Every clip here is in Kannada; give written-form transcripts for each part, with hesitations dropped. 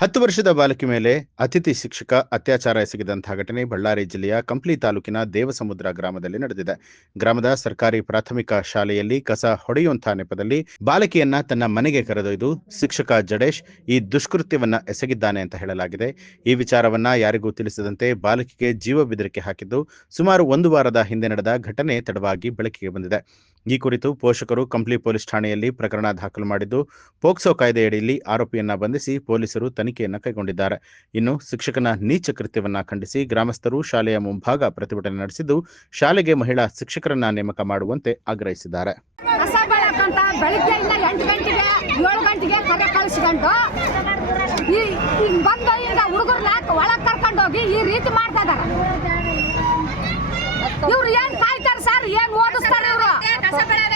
10 ವರ್ಷದ ಬಾಲಕಿ ಮೇಲೆ ಅತಿಥಿ ಶಿಕ್ಷಕ ಅತ್ಯಾಚಾರ ಎಸಗಿದಂತಹ ಘಟನೆ ಬಳ್ಳಾರಿ ಜಿಲ್ಲೆಯ ಕಂಪ್ಲಿ ತಾಲೂಕಿನ ದೇವಸಮುದ್ರ ಗ್ರಾಮದಲ್ಲಿ ನಡೆದಿದೆ. ಗ್ರಾಮದ ಸರ್ಕಾರಿ ಪ್ರಾಥಮಿಕ ಶಾಲೆಯಲ್ಲಿ ಕಸ ಹೊಡೆಯುವಂತಹ ನೆಪದಲ್ಲಿ ಬಾಲಕಿಯನ್ನ ತನ್ನ ಮನೆಗೆ ಕರೆದೊಯ್ದು ಶಿಕ್ಷಕ ಜಡೇಶ್ ಈ ದುಷ್ಕೃತ್ಯವನ್ನ ಎಸಗಿದ್ದಾನೆ ಅಂತ ಹೇಳಲಾಗಿದೆ. ಈ ವಿಚಾರವನ್ನ ಯಾರಿಗೂ ತಿಳಿಸದಂತೆ ಬಾಲಕಿಗೆ ಜೀವ ಬೆದರಿಕೆ ಹಾಕಿದ್ದು ಸುಮಾರು 1 ವಾರದ ಹಿಂದೆ ನಡೆದ ಘಟನೆ ತಡವಾಗಿ ಬೆಳಕಿಗೆ ಬಂದಿದೆ. ಈ ಕುರಿತು ಪೋಷಕರು ಕಂಪ್ಲಿ ಪೊಲೀಸ್ ಠಾಣೆಯಲ್ಲಿ ಪ್ರಕರಣ ದಾಖಲು ಮಾಡಿದ್ದು ಪೋಕ್ಸೋ ಕಾಯ್ದೆಯಡಿಯಲ್ಲಿ ಆರೋಪಿಯನ್ನ ಬಂಧಿಸಿ ಪೊಲೀಸರು ತನಿಖೆಯನ್ನು ಕೈಗೊಂಡಿದ್ದಾರೆ. ಇನ್ನು ಶಿಕ್ಷಕನ ನೀಚ ಕೃತ್ಯವನ್ನ ಖಂಡಿಸಿ ಗ್ರಾಮಸ್ಥರು ಶಾಲೆಯ ಮುಂಭಾಗ ಪ್ರತಿಭಟನೆ ನಡೆಸಿದ್ದು ಶಾಲೆಗೆ ಮಹಿಳಾ ಶಿಕ್ಷಕರನ್ನ ನೇಮಕ ಮಾಡುವಂತೆ ಆಗ್ರಹಿಸಿದ್ದಾರೆ. ಇವ್ರು ಏನ್ ಕಾಯ್ತಾರ ಸರ್, ಏನ್ ಓದಿಸ್ತಾರ ಇವ್ರು? ಕಸ ಬೆಳಕ್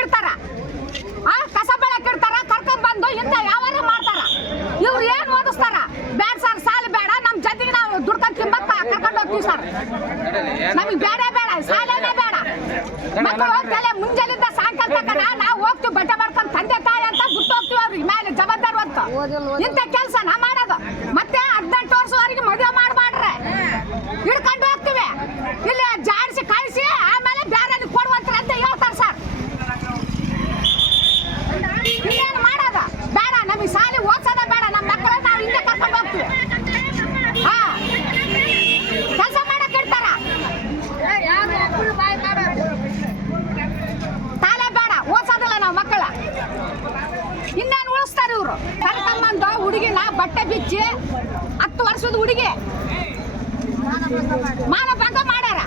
ಇಡ್ತಾರ, ಕಸ ಬೆಳಕ್ ಇಡ್ತಾರ, ಕರ್ಕೊಂಡ್ ಬಂದು ಇಂತ ಯಾವಾರು ಮಾಡ್ತಾರ. ಇವ್ರು ಏನ್ ಓದಿಸ್ತಾರ? ಬೇಡ ಸರ್, ಸಾಲಿ ಬೇಡ, ನಮ್ ಜೊತೆಗೆ ನಾವು ದುಡ್ಕೊಂಡ್ ತಿಂಬಕ್ ಕರ್ಕೊಂಡ್ ಹೋಗ್ತೀವಿ ಸರ್. ನಮಗ್ ಬೇಡ ಬೇಡ, ಸಾಲೇನೇ ಬೇಡ. ಮಕ್ಕಳು ಹೋಗ್ತೇಲೆ ಮುಂಜಾನಿಂದ ಸಾಯಂಕಾಲ ತನಕ ನಾವು ಹೋಗ್ತೀವಿ, ಬಟ್ಟೆ ಮಾಡ್ಕೊಂಡು ತಂದೆ ತಾಯಿ ಅಂತ ಬಿಟ್ಟು ಹೋಗ್ತೀವಿ. ಅವ್ರಿಗೆ ಮೇಲೆ ಜವಾಬ್ದಾರಿ ಅಂತ ಇಂಥ ಕೆಲಸ ನಾ ಮಾಡೋದು. ಮತ್ತೆ 18 ವರ್ಷವರೆಗೆ ಮದುವೆ ಮಾಡ್ಬಾಡ್ರೆ ಹಿಡ್ಕೊಂಡು ಹೋಗ್ತೀವಿ. ಇಲ್ಲಿ ಜಾಡಿಸಿ ಕಳಿಸಿ ಆಮೇಲೆ ಬೇರೆ ಕೊಡುವಂತ ಅಂತ ಹೇಳ್ತಾರೆ ಸರ್. ಇನ್ನೇನು ಮಾಡೋದು ಬೇಡ, ನಮಗೆ ಶಾಲೆ ಓದ್ಸೋದ ಬೇಡ. ನಮ್ಮ ಮಕ್ಕಳು ನಾವು ಹಿಂದೆ ಕರ್ಕೊಂಡು ಹೋಗ್ತೀವಿ. ಕೆಲಸ ಮಾಡಕ್ ಇಡ್ತಾರ, ತಾಲೆ ಬೇಡ, ಓದ್ಸೋದಿಲ್ಲ ನಾವು ಮಕ್ಕಳ. ಇನ್ನೇನು ಉಳಿಸ್ತಾರೆ ಇವರು? ಕರ್ಕೊಂಬಂದು ಹುಡುಗಿನ ಬಟ್ಟೆ ಬಿಚ್ಚಿ 10 ವರ್ಷದ ಹುಡುಗಿ ಮಾನಭಂಗ ಮಾಡ್ಯಾರ.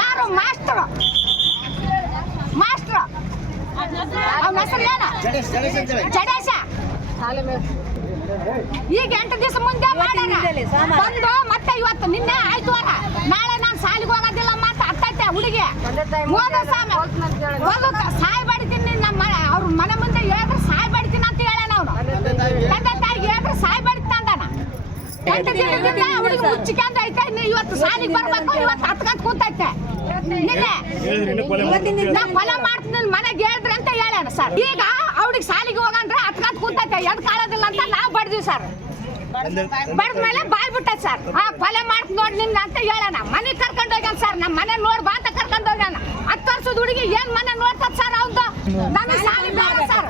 ಯಾರು? ಮಾಸ್ಟರ್. ಅವನ ಹೆಸರು ಏನು? ಜಡೇಶ. ಈಗ 8 ದಿವಸ ಮುಂದೆ ಮಾಡ್ಯಾರ. ಬಂದು ಮತ್ತೆ ಇವತ್ತು ನಿನ್ನೆ ಆಯ್ತು ವಾರ, ನಾಳೆ ನಾನು ಶಾಲೆಗೆ ಹೋಗೋದಿಲ್ಲ ಅಂತ ಹತ್ತೈತೆ ಹುಡುಗಿ. ಸಾಯ್ ಬಡಿತೀನಿ, ನಮ್ಮ ಅವ್ರ ಮನೆ ಮುಂದೆ ಹೇಳಿದ್ರೆ ಸಾಯ್ ಬಡಿತೀನಿ ಅಂತ ಹೇಳ. ನಾವು ತಂದೆ ತಾಯಿಗೆ ಹೇಳಿದ್ರೆ ಸಾಯ್ ಬಡಿತ ಅಂದಾನ. 8 ದಿನದಿಂದ ಹುಡುಗಿ ಮುಚ್ಚಿಕೊಂಡು ಐತೆ. ಇವತ್ತು ಶಾಲೆಗೆ ಬರ್ಬೇಕು, ಇವತ್ತು ಹತ್ಕೊಂಡ್ ಕೂತೈತೆ. ನಿನ್ನೆ ನಾ ಕೊಲೆ ಮಾಡ್ತೀನಿ ಮನೆಗೆ ಹೇಳಿದ್ರೆ ಅಂತ ಹೇಳ ಸರ್. ಈಗ ಅವ್ರಿಗೆ ಶಾಲೆಗೆ ಹೋಗಂದ್ರೆ ಹತ್ಕೊಂಡ್ ಕೂತೈತೆ, ಎದ್ ಕಾಳೋದಿಲ್ಲ ಅಂತ ನಾವು ಬಡ್ದಿವಿ ಸರ್. ಬಡ್ದ ಮೇಲೆ ಬಾಯ್ ಬಿಟ್ಟೈತೆ ಸರ್. ಕೊಲೆ ಮಾಡ್ತೀನಿ ನೋಡಿ ನಿನ್ನ ಅಂತ ಹೇಳೋಣ. ಮನೆಗೆ ಕರ್ಕೊಂಡು ಹೋಗ್ಯಾನ ಸರ್. ನಮ್ಮ ಮನೆ ನೋಡ್ಬಾ ಅಂತ ಕರ್ಕೊಂಡು ಹೋಗ್ಯಾನ. 10 ವರ್ಷದ ಹುಡುಗಿ ಏನ್ ಮನೆ ನೋಡ್ತದ ಸರ್? ಅವ್ದು ನಮಗೆ ಶಾಲೆ ಬೇಡ ಸರ್.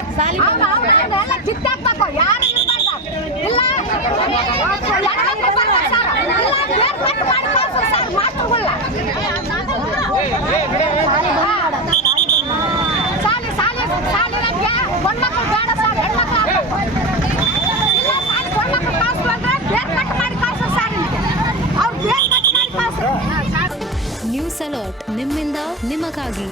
ಎಲ್ಲ ಕಿತ್ತಾಕ್ಬೇಕು, ಯಾರು ಇಲ್ಲ ನ್ಯೂಸ್ ಅಲರ್ಟ್, ನಿಮ್ಮಿಂದ ನಿಮಗಾಗಿ.